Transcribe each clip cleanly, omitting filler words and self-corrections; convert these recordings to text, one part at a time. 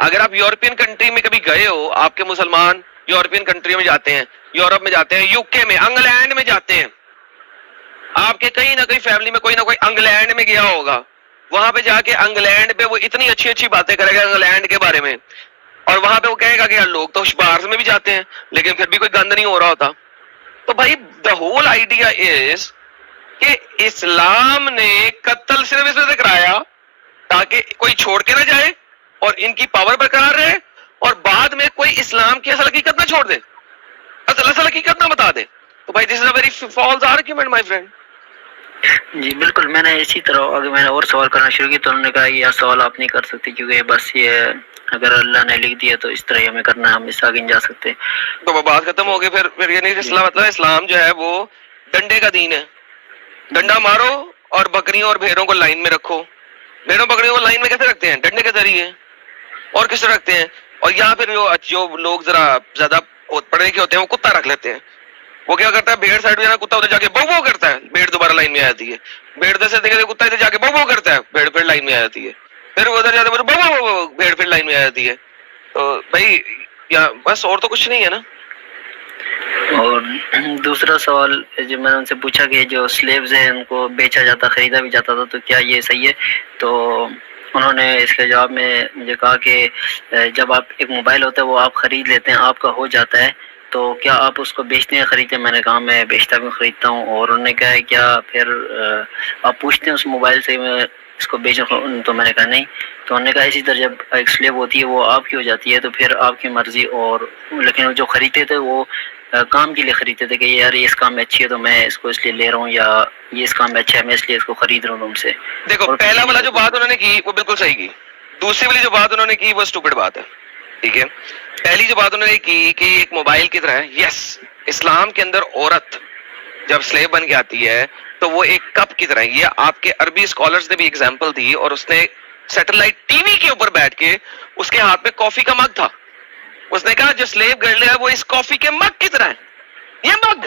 اگر آپ European country میں کبھی گئے ہو, آپ کے مسلمان یورپین کنٹری میں جاتے ہیں, یورپ میں جاتے ہیں, یو کے میں, انگلینڈ میں جاتے ہیں, آپ کے کہیں نہ کہیں فیملی میں کوئی نہ کوئی انگلینڈ میں گیا ہوگا, وہاں پہ جا کے انگلینڈ پہ وہ اتنی اچھی اچھی باتیں کرے گا انگلینڈ کے بارے میں, اور وہاں پہ وہ کہے گا کہ یار لوگ تو باہر میں بھی جاتے ہیں لیکن پھر بھی کوئی گند نہیں ہو رہا ہوتا. تو بھائی دا ہول آئیڈیا از کہ اسلام نے قتل صرف اس وجہ سے کرایا تاکہ کوئی چھوڑ کے نہ جائے اور ان کی پاور برقرار رہے, اور بعد میں کوئی اسلام کی اصل حقیقت نہ چھوڑ دے, اصل حقیقت نہ بتا دے. تو بھائی this is a very false argument my friend. جی بالکل, میں نے اسی طرح اگر میں نے اور سوال کرنا شروع کیا تو انہوں نے کہا یہ سوال آپ نہیں کر سکتے کیونکہ بس یہ اگر اللہ نے لکھ دیا تو اس طرح ہمیں کرنا ہے, ہم اس سے آگے نہیں جا سکتے. تو وہ بات ختم ہو گئی. پھر یہ نہیں اسلام مطلب اسلام جو ہے وہ ڈنڈے کا دین ہے, ڈنڈا مارو اور بکریوں اور بھیڑوں کو لائن میں رکھو. بھیڑوں بکریوں کو لائن میں کیسے رکھتے ہیں؟ ڈنڈے کے ذریعے. اور کس طرح رکھتے ہیں؟ اور یہاں پھر جو لوگ ذرا زیادہ پڑھے لکھے ہوتے ہیں وہ کتا رکھ لیتے ہیں. وہ کیا کرتا ہے, بھیڑ سائڈ میں جانا, کتا ادھر جا کے بو بو کرتا ہے, بھیڑ دوبارہ لائن میں آ جاتی ہے. بھیڑ ادھر سے دیکھتے کتا ادھر جا کے بو بو کرتا ہے, بھیڑ پھر لائن میں آ جاتی ہے. پھر وہ ادھر جاتے بو بو, بھیڑ پھر لائن میں آ جاتی ہے. تو بھائی یا بس اور تو کچھ نہیں ہے نا. اور دوسرا سوال جو میں نے ان سے پوچھا کہ جو سلیبز ہیں ان کو بیچا جاتا, خریدا بھی جاتا تھا, تو کیا یہ صحیح ہے؟ تو انہوں نے اس کے جواب میں مجھے کہا کہ جب آپ ایک موبائل ہوتا ہے وہ آپ خرید لیتے ہیں, آپ کا ہو جاتا ہے, تو کیا آپ اس کو بیچتے ہیں خریدتے ہیں؟ میں نے کہا میں بیچتا بھی خریدتا ہوں. اور انہوں نے کہا کیا پھر آپ پوچھتے ہیں اس موبائل سے میں اس کو بیچوں؟ تو میں نے کہا نہیں. تو انہوں نے کہا اسی طرح جب ایک سلیب ہوتی ہے وہ آپ کی ہو جاتی ہے تو پھر آپ کی مرضی, اور لیکن جو خریدتے تھے وہ کام کے لیے خریدتے تھے کہ یار یہ اس کام میں اچھی ہے تو میں اس کو اس لیے لے رہا ہوں, یا یہ اس کام میں اچھا ہے میں اس لیے اس کو خرید رہا ہوں تم سے. دیکھو پہلا والا جو بات انہوں نے کی وہ بالکل صحیح کی, دوسری والی جو بات انہوں نے کی وہ اسٹوپڈ بات ہے. ٹھیک ہے, پہلی جو بات انہوں نے کی کہ ایک موبائل کی طرح ہے, یس اسلام کے اندر عورت جب سلیب بن کے آتی ہے تو وہ ایک کپ کی طرح ہے. یہ آپ کے عربی اسکالرز نے بھی ایگزامپل دی, اور اس نے سیٹلائٹ ٹی وی کے اوپر بیٹھ کے اس کے ہاتھ میں کافی کا مگ تھا, اس نے کہا جو سلیب گرل ہے وہ اس کافی کے مگ کی طرح ہے. یہ مگ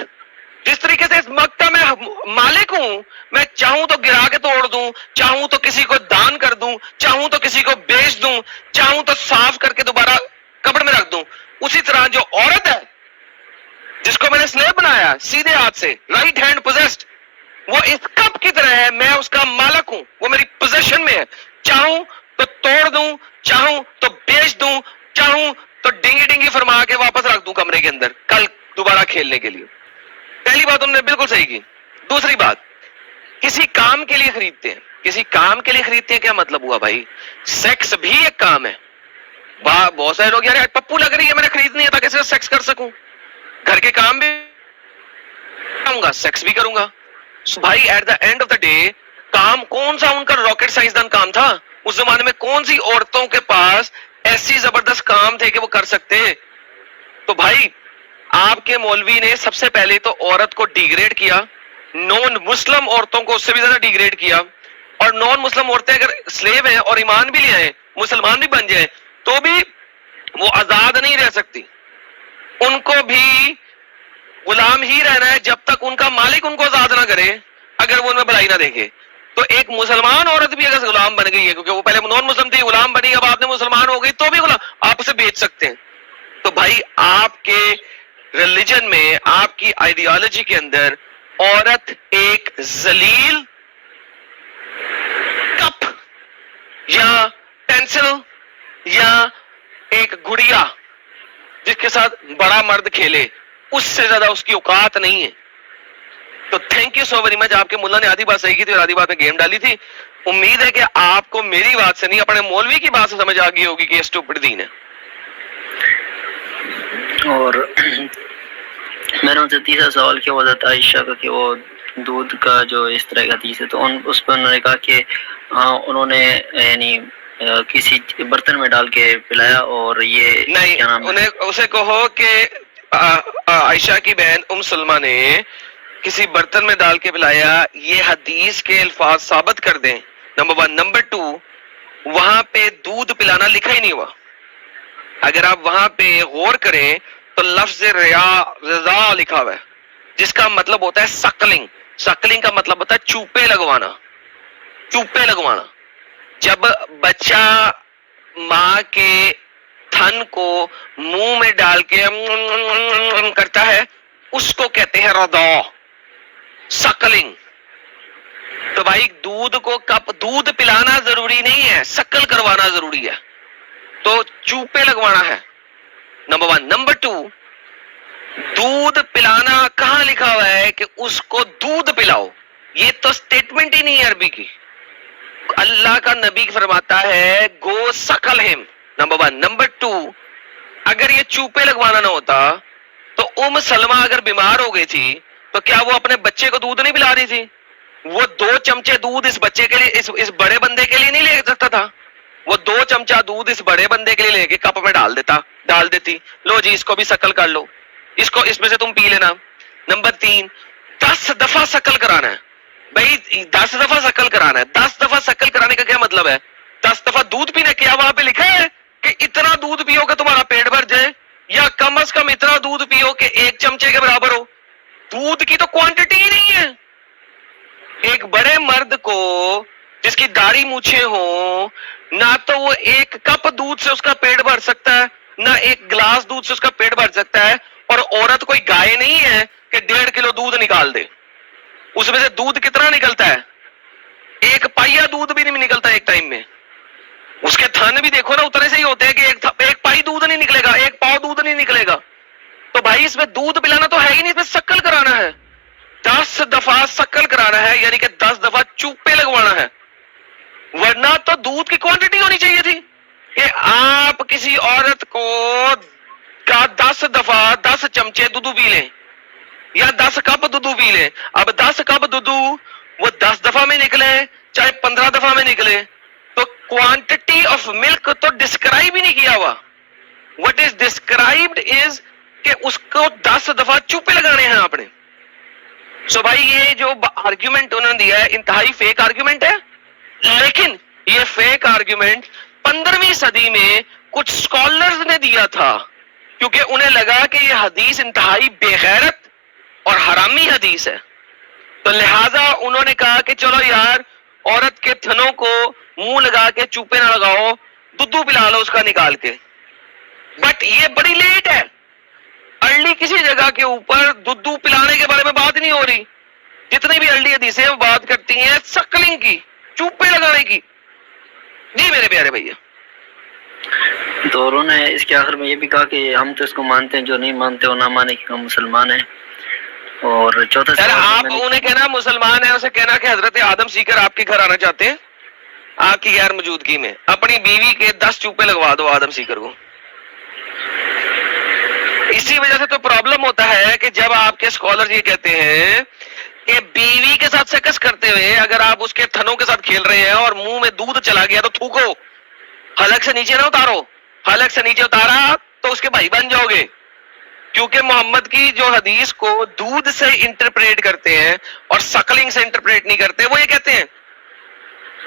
جس طریقے سے اس مگ کا میں مالک ہوں, میں چاہوں تو گرا کے توڑ دوں, چاہوں تو کسی کو دان کر دوں, چاہوں تو کسی کو بیچ دوں, چاہوں تو صاف کر کے دوبارہ کپڑ میں رکھ دوں. اسی طرح جو عورت ہے جس کو میں نے سلیب بنایا سیدھے ہاتھ سے, رائٹ ہینڈ پوزیسڈ, وہ اس کپ کی طرح ہے, میں اس کا مالک ہوں, وہ میری پوزیشن میں ہے. چاہوں تو توڑ دوں, چاہوں تو بیچ دوں, چاہوں تو ڈنگی ڈنگی فرما کے واپس رکھ دوں کمرے کے اندر کل دوبارہ کھیلنے کے لیے. پہلی بات انہوں نے بالکل صحیح کی. دوسری بات, کسی کام کے لیے خریدتے ہیں, کسی کام کے لیے خریدتے ہیں کیا مطلب ہوا بھائی؟ سیکس بھی ایک کام ہے. بہت سارے لوگ یار پپو لگ رہی ہے میں نے خریدنی ہے تاکہ صرف سیکس کر سکوں, گھر کے کام بھی کروں گا سیکس بھی کروں گا. بھائی at the end of the day کام کون سا ان کا راکٹ سائنسدان کام تھا؟ اس زمانے میں کون سی عورتوں کے پاس ایسی زبردست کام تھے کہ وہ کر سکتے. تو بھائی آپ کے مولوی نے سب سے پہلے تو عورت کو ڈیگریڈ کیا, نان مسلم عورتوں کو اس سے بھی زیادہ ڈیگریڈ کیا, اور نان مسلم عورتیں اگر سلیب ہیں اور ایمان بھی لے آئیں, مسلمان بھی بن جائیں, تو بھی وہ آزاد نہیں رہ سکتی. ان کو بھی غلام ہی رہنا ہے جب تک ان کا مالک ان کو آزاد نہ کرے, اگر وہ ان میں بھلائی نہ دیکھے. تو ایک مسلمان عورت بھی اگر غلام بن گئی ہے, کیونکہ وہ پہلے نان مسلم تھی, غلام بنی, اب آپ نے مسلمان ہو گئی تو بھی غلام, آپ اسے بیچ سکتے ہیں. تو بھائی آپ کے ریلیجن میں, آپ کی آئیڈیالوجی کے اندر عورت ایک ذلیل کپ یا پینسل یا ایک گڑیا جس کے ساتھ بڑا مرد کھیلے, اس سے زیادہ اس کی اوقات نہیں ہے. تو thank you so very much. آپ کے ملا نے آدھی بات صحیح کی تھی اور آدھی بات میں گیم ڈالی تھی. امید ہے کہ آپ کو میری بات سے نہیں اپنے مولوی کی بات سے سمجھ آ گئی ہوگی کہ یہ اسٹوپڈ دین ہے. اور میں نے ان سے تیسرا سوال کیا حضرت عائشہ کا کہ وہ دودھ کا جو اس طرح کا حدیث ہے, تو اس پر انہوں نے کہا کہ انہوں نے یعنی کسی برتن میں ڈال کے پلایا, اور یہ نہیں, کیا نام ہے, انہیں اسے کہو کہ عائشہ کی بہن ام سلمہ نے کسی برتن میں ڈال کے پلایا, یہ حدیث کے الفاظ ثابت کر دیں. نمبر 1. نمبر 2, وہاں پہ دودھ پلانا لکھا ہی نہیں ہوا. اگر آپ وہاں پہ غور کریں تو لفظ رضا لکھا ہوا ہے, جس کا مطلب ہوتا ہے سکلنگ. سکلنگ کا مطلب ہوتا ہے چوپے لگوانا, چوپے لگوانا. جب بچہ ماں کے تھن کو منہ میں ڈال کے کرتا ہے اس کو کہتے ہیں رضاع، سکلنگ. تو بھائی دودھ کو کپ دودھ پلانا ضروری نہیں ہے، سکل کروانا ضروری ہے. تو چوپے لگوانا ہے نمبر 1. نمبر 2، دودھ پلانا کہاں لکھا ہوا ہے کہ اس کو دودھ پلاؤ؟ یہ تو سٹیٹمنٹ ہی نہیں ہے عربی کی. اللہ کا نبی فرماتا ہے گو سکل ہم، نمبر 1. نمبر 2، اگر یہ چوپے لگوانا نہ ہوتا تو سلمہ اگر بیمار ہو گئی تھی تو کیا وہ اپنے بچے کو دودھ نہیں پلا رہی تھی؟ وہ 2 چمچے دودھ اس بچے کے لیے اس بڑے بندے کے لیے نہیں لے سکتا تھا؟ وہ 2 چمچہ دودھ اس بڑے بندے کے لیے لے کے کپ میں ڈال دیتی، لو جی اس کو بھی سکل کر لو، اس میں سے تم پی لینا. نمبر 3، 10 دفعہ سکل کرانا ہے. بھائی 10 دفعہ سکل کرانا ہے. 10 دفعہ سکل کرانے کا کیا مطلب ہے؟ 10 دفعہ دودھ پینے. کیا وہاں پہ لکھا ہے کہ اتنا دودھ پیو کہ تمہارا پیٹ بھر جائے، یا کم از کم اتنا دودھ پیو کہ 1 چمچے کے برابر ہو؟ دودھ کی تو کوانٹٹی ہی نہیں ہے. ایک بڑے مرد کو جس کی داڑھی مونچھیں ہوں، نہ تو وہ 1 کپ دودھ سے اس کا پیٹ بھر سکتا ہے، نہ 1 گلاس دودھ سے اس کا پیٹ بھر سکتا ہے. اور عورت کوئی گائے نہیں ہے کہ 1.5 کلو دودھ نکال دے. اس میں سے دودھ کتنا نکلتا ہے؟ 1 پائیا دودھ بھی نہیں نکلتا ایک ٹائم میں. اس کے تھن بھی دیکھو نا اتنے سے ہی ہوتے ہیں کہ ایک پائی دودھ نہیں نکلے گا، 1 پاؤ دودھ نہیں نکلے گا. تو بھائی اس میں دودھ پلانا تو ہے ہی نہیں، اس میں سکل کرانا ہے. 10 دفعہ سکل کرانا ہے، یعنی کہ 10 دفعہ چوپے لگوانا ہے. ورنہ تو دودھ کی کوانٹٹی ہونی چاہیے تھی کہ آپ کسی عورت کو 10 دفعہ 10 چمچے دودھ پی لیں یا 10 کپ دودھ پی لیں. اب 10 کپ دودھ وہ 10 دفعہ میں نکلے چاہے 15 دفعہ میں نکلے، تو کوانٹٹی آف ملک تو ڈسکرائب ہی نہیں کیا ہوا. وٹ از ڈسکرائبڈ از کہ اس کو 10 دفعہ چوپے لگانے ہیں آپ نے. سو بھائی یہ جو آرگیومنٹ انہوں نے دیا ہے انتہائی فیک آرگیومنٹ ہے. لیکن یہ فیک آرگیومنٹ 15ویں صدی میں کچھ اسکالرز نے دیا تھا، کیونکہ انہیں لگا کہ یہ حدیث انتہائی بے غیرت اور حرامی حدیث ہے. تو لہٰذا انہوں نے کہا کہ چلو یار عورت کے تھنوں کو منہ لگا کے چوپے نہ لگاؤ، دودھ پلا لو اس کا نکال کے. بٹ یہ بڑی لیٹ ہے. ارلی کسی جگہ کے اوپر دودھ پلانے کے بارے میں بات نہیں ہو رہی. جتنی بھی ارلی حدیثیں وہ بات کرتی ہیں سکلنگ کی، چوپے لگانے کی. جی میرے پیارے بھیا. تو انہوں نے اس کے آخر میں یہ بھی کہا کہ ہم تو اس کو مانتے ہیں، جو نہیں مانتے وہ نہ مانے کہ ہم مسلمان ہیں. اور چوتھا سوال آپ انہیں کہنا مسلمان ہیں، اسے کہنا کہ حضرت آدم سیکر آپ کے گھر آنا چاہتے ہیں آپ کی غیر موجودگی میں، اپنی بیوی کے 10 چوپے لگوا دو آدم سیکر کو. اسی وجہ سے تو پرابلم ہوتا ہے کہ جب آپ کے اسکالر یہ کہتے ہیں کہ بیوی کے ساتھ سیکس کرتے ہوئے اگر آپ اس کے تھنوں کے ساتھ کھیل رہے ہیں اور منہ میں دودھ چلا گیا تو تھوکو، حلق سے نیچے نہ اتارو. حلق سے نیچے اتارا تو اس کے بھائی بن جاؤ گے. کیونکہ محمد کی جو حدیث کو دودھ سے انٹرپریٹ کرتے ہیں اور سکلنگ سے انٹرپریٹ نہیں کرتے، وہ یہ کہتے ہیں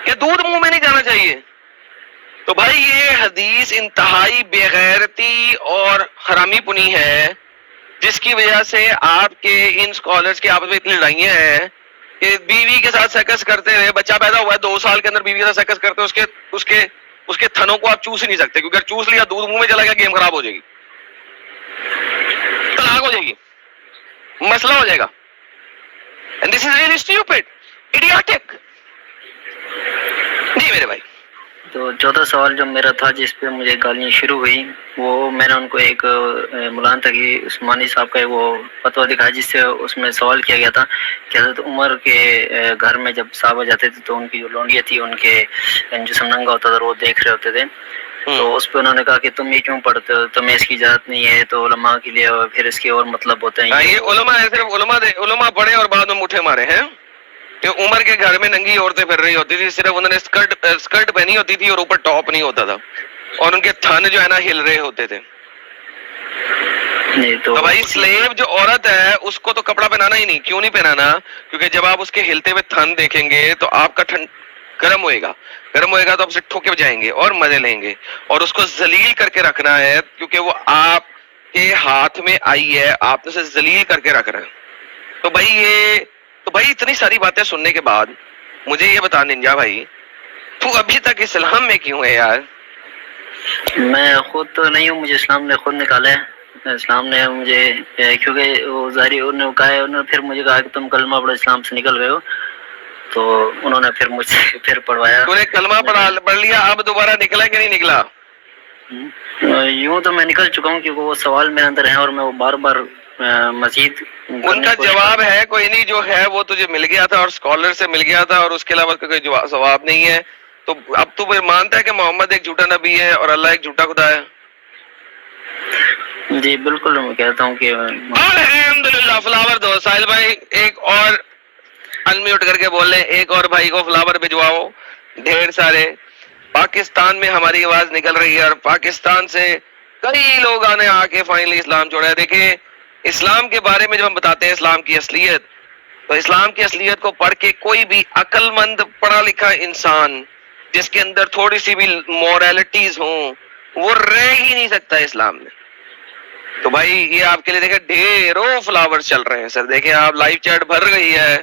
کہ دودھ منہ میں نہیں جانا چاہیے. تو بھائی یہ حدیث انتہائی بے غیرتی اور حرامی پنی ہے، جس کی وجہ سے آپ کے ان اسکالرز کے آپس میں اتنی لڑائیاں ہیں کہ بیوی کے ساتھ سیکس کرتے ہوئے بچہ پیدا ہوا ہے 2 سال کے اندر بیوی کے ساتھ سیکس کرتے ہوئے اس کے تھنوں کو آپ چوس ہی نہیں سکتے، کیونکہ اگر چوس لیا دودھ منہ میں چلا گیا گیم خراب ہو جائے گی، طلاق ہو جائے گی، مسئلہ ہو جائے گا. And this is really stupid, idiotic. جی میرے بھائی. تو چوتھا سوال جو میرا تھا جس پہ مجھے گالیاں شروع ہوئی، وہ میں نے ان کو ایک مولانا تقی عثمانی صاحب کا وہ فتویٰ دکھایا جس سے اس میں سوال کیا گیا تھا کہ حضرت عمر کے گھر میں جب صحابہ جاتے تھے تو ان کی جو لونڈیاں تھی ان کے جسم ننگا ہوتا تھا وہ دیکھ رہے ہوتے تھے. تو اس پہ انہوں نے کہا کہ تم یہ کیوں پڑھتے ہو، تمہیں اس کی اجازت نہیں ہے، تو علماء کے لیے پھر اس کے اور مطلب ہوتے ہیں. یہ علماء ہے، صرف علماء پڑھے اور بعد میں مٹھے مارے ہیں کہ عمر کے گھر میں ننگی عورتیں پھر رہی ہوتی تھی، صرف انہوں نے اسکرٹ پہنی ہوتی تھی اور اوپر ٹاپ نہیں ہوتا تھا، اور ان کے تھن جو ہے نا ہل رہے ہوتے تھے. تو بھائی سلیو جو عورت ہے اس کو تو کپڑا پہنانا ہی نہیں. کیوں نہیں پہنانا؟ کیونکہ جب آپ اس کے ہلتے ہوئے تھن دیکھیں گے تو آپ کا گرم ہوئے گا تو آپ اسے ٹھوکے جائیں گے اور مزے لیں گے، اور اس کو ذلیل کر کے رکھنا ہے کیونکہ وہ آپ کے ہاتھ میں آئی ہے، آپ نے اسے ذلیل کر کے رکھ رہے ہیں. تو بھائی اتنی ساری باتیں سننے کے بعد مجھے یہ بتا ننجا بھائی، تو ابھی تک اسلام میں کیوں ہے یار؟ میں خود تو نہیں ہوں, مجھے اسلام نے خود نکالا ہے. اسلام نے مجھے کیونکہ وہ ظاہری انہوں نے کہا ہے, انہوں نے پھر مجھے کہا کہ تم کلمہ پڑھو اسلام سے نکل گئے ہو, تو انہوں نے پھر مجھ سے پھر پڑھوایا. تو نے کلمہ پڑھ لیا, اب دوبارہ نکلا کہ نہیں نکلا؟ یوں تو میں نکل چکا ہوں کیونکہ وہ سوال میرے اندر ہیں اور میں وہ بار بار مزید ان کا جواب ہے کوئی نہیں, جو ہے وہ تجھے مل گیا تھا اور اسکالر سے مل گیا تھا, اور اس کے علاوہ کوئی جواب نہیں ہے. تو اب تو پھر مانتا ہے کہ محمد ایک جھوٹا نبی ہے اور اللہ ایک جھوٹا خدا ہے؟ جی بالکل, میں کہتا ہوں کہ الحمدللہ. فلاور دو ساحل بھائی, ایک اور انمیوٹ کر کے بول لیں, ایک اور بھائی کو فلاور بھجواؤ ڈھیر سارے. پاکستان میں ہماری آواز نکل رہی ہے اور پاکستان سے کئی لوگ آنے آ کے فائنلی اسلام چھوڑا ہے. دیکھیں اسلام کے بارے میں جب ہم بتاتے ہیں اسلام کی اصلیت, تو اسلام کی اصلیت کو پڑھ کے کوئی بھی عقل مند پڑھا لکھا انسان جس کے اندر تھوڑی سی بھی مورالٹیز ہوں وہ رہ ہی نہیں سکتا اسلام میں. تو بھائی یہ آپ کے لیے دیکھیں ڈھیروں فلاورز چل رہے ہیں سر, دیکھیں آپ لائیو چیٹ بھر رہی ہے,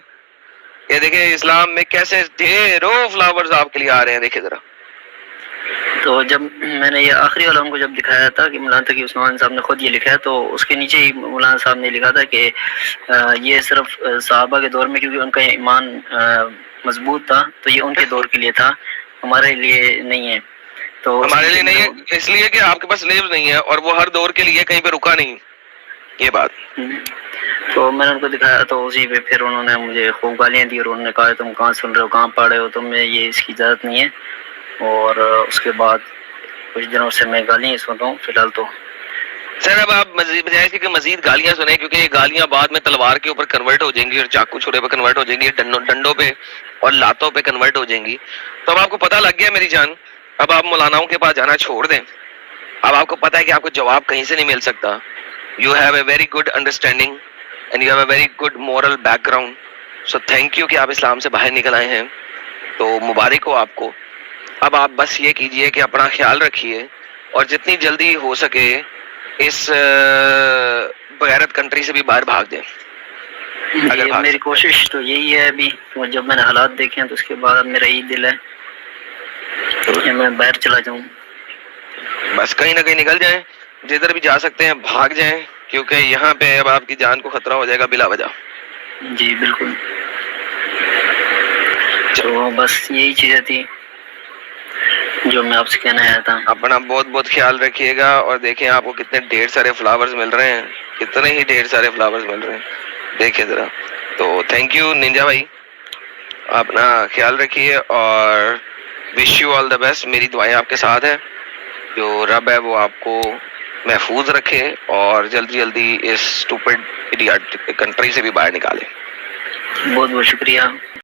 یہ دیکھیں اسلام میں کیسے ڈھیروں فلاورز آپ کے لیے آ رہے ہیں, دیکھیں ذرا. تو جب میں نے یہ آخری علم کو جب دکھایا تھا کہ مولانا تقی عثمان صاحب نے خود یہ لکھا ہے, تو اس کے نیچے ہی مولانا صاحب نے لکھا تھا کہ یہ صرف صحابہ کے دور میں کیونکہ ان کا ایمان مضبوط تھا تو یہ ان کے دور کے لیے تھا, ہمارے لیے نہیں ہے. تو ہمارے لیے نہیں ہے اس لیے کہ آپ کے پاس لیبز نہیں ہے, اور وہ ہر دور کے لیے کہیں پہ رکا نہیں, یہ بات. تو میں نے ان کو دکھایا تو اسی پہ پھر انہوں نے مجھے خوب گالیاں دی اور انہوں نے کہا تم کہاں سن رہے ہو, کہاں پڑھ رہے ہو, تم میں یہ اس کی اجازت نہیں ہے. اور اس کے بعد کچھ دنوں سے میں گالیاں سن رہا ہوں فی الحال. تو سر اب آپ بجائے کہ مزید گالیاں سنیں, کیونکہ یہ گالیاں بعد میں تلوار کے اوپر کنورٹ ہو جائیں گی اور چاقو چھرے پہ کنورٹ ہو جائیں گی, ڈنڈوں پہ اور لاتوں پہ کنورٹ ہو جائیں گی. تو اب آپ کو پتہ لگ گیا میری جان, اب آپ مولاناؤں کے پاس جانا چھوڑ دیں. اب آپ کو پتہ ہے کہ آپ کو جواب کہیں سے نہیں مل سکتا. You have a very good understanding and you have a very good moral back ground. So thank you کہ آپ اسلام سے باہر نکل آئے ہیں, تو مبارک ہو آپ کو. اب آپ بس یہ کیجئے کہ اپنا خیال رکھیے اور جتنی جلدی ہو سکے اس بغیرت کنٹری سے بھی باہر بھاگ دیں. اگر میری کوشش تو یہی ہے ابھی, جب میں نے حالات دیکھے ہیں تو اس کے بعد میرا یہی دل ہے کہ میں باہر چلا جاؤں. بس کہیں نہ کہیں نکل جائیں, جدھر بھی جا سکتے ہیں بھاگ جائیں, کیونکہ یہاں پہ اب آپ کی جان کو خطرہ ہو جائے گا بلا وجہ. جی بالکل. تو بس یہی چیزیں تھی جو میں آپ سے کہنا آیا تھا. اپنا بہت بہت خیال رکھیے گا, اور دیکھیں آپ کو کتنے ڈھیر سارے فلاورز مل رہے ہیں, کتنے ہی ڈھیر سارے فلاورز مل رہے ہیں, دیکھیں ذرا. تو تھینک یو ننجا بھائی, اپنا خیال رکھیے اور wish you all the best. میری دعائیں آپ کے ساتھ ہیں, جو رب ہے وہ آپ کو محفوظ رکھے اور جلدی جلدی اس اسٹوپڈ ایڈیٹ کنٹری سے بھی باہر نکالے. بہت بہت شکریہ.